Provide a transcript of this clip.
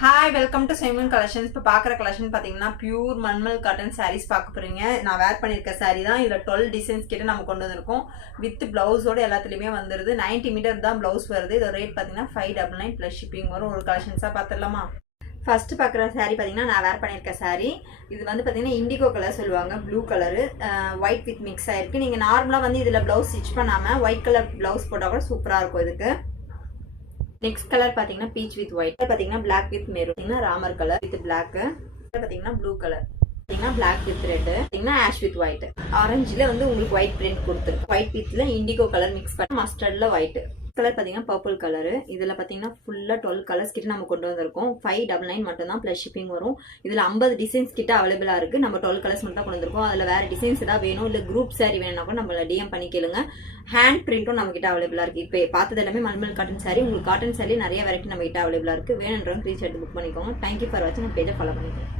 Hi welcome to செமின் collections. இப்போ பார்க்குற கலெக்ஷன் பார்த்தீங்கன்னா பியூர் மண்மல் காட்டன் சாரீஸ் பார்க்க போகிறீங்க. நான் வேர் பண்ணியிருக்க சாரீ தான். இதில் 12 டிசைன்ஸ் கிட்ட நம்ம கொண்டு வந்திருக்கோம். வித் ப்ளவுஸோடு எல்லாத்துலேயுமே வந்துடுது. 90 மீட்டர் தான் ப்ளவுஸ் வருது. இதோட ரேட் பார்த்தீங்கன்னா 599 ப்ளஸ் ஷிப்பிங் வரும். ஒரு கலெக்ஷன்ஸாக பார்த்துடலாமா? ஃபர்ஸ்ட் பார்க்குற சாரீ பார்த்தீங்கன்னா நான் வேர் பண்ணியிருக்க சாரீ. இது வந்து பார்த்தீங்கன்னா இண்டிகோ கலர் சொல்லுவாங்க, blue colour white with mix ஆயிருக்கு. நீங்கள் நார்மலாக வந்து இதில் ப்ளவுஸ் ஸ்டிச் பண்ணாமல் ஒயிட் கலர் ப்ளவுஸ் போட்டால் கூட சூப்பராக இருக்கும். இதுக்கு நெக்ஸ்ட் கலர் பார்த்தீங்கன்னா பீச் வித் ஒயிட், பார்த்தீங்கன்னா பிளாக் வித் மெரூன், பார்த்தீங்கன்னா ராமர் கலர் வித் பிளாக், பார்த்தீங்கன்னா ப்ளூ கலர், பார்த்தீங்கன்னா பிளாக் வித் ரெட், பார்த்தீங்கன்னா ஆஷ் வித் ஒயிட். ஆரஞ்சில் வந்து உங்களுக்கு ஒயிட் பிரிண்ட் கொடுத்துருக்கு. ஒயிட் வித்ல இண்டிகோ கலர் மிக்ஸ் பண்ணி மஸ்டர்டில் ஒயிட் கலர், பார்த்தீங்கன்னா பர்பிள் கலரு. இதில் பார்த்தீங்கன்னா ஃபுல்லாக 12 கலர்ஸ் கிட்ட நம்ம கொண்டு வந்திருக்கோம். 599 மட்டும் தான் ப்ளஸ் ஷிப்பிங் வரும். இதில் 50 டிசைன்ஸ் கிட்ட அவைலபிளாக இருக்குது. நம்ம 12 கலர்ஸ் மட்டும் தான் கொண்டு வந்திருக்கோம். அதில் வேறு டிசைன்ஸ் ஏதாவது வேணும், இல்லை குரூப் சாரி வேணும்னா கூட நம்மள டிஎம் பண்ணி கேளுங்க. ஹேண்ட் பிரிண்ட்டும் நம்ம கிட்ட அவைலபிளாக இருக்குது. இப்போ பார்த்தது எல்லாமே மல்மல் காட்டன் சாரி. உங்களுக்கு காட்டன் சாரி நிறைய வெரைட்டி நம்ம கிட்ட அவைலபிளாக இருக்குது. வேணுன்றவங்க ப்ளீஸ் எடுத்து புக் பண்ணிக்கோங்க. தேங்க்யூ ஃபார் வாட்சிங். பேஜை ஃபாலோ பண்ணிக்கோங்க.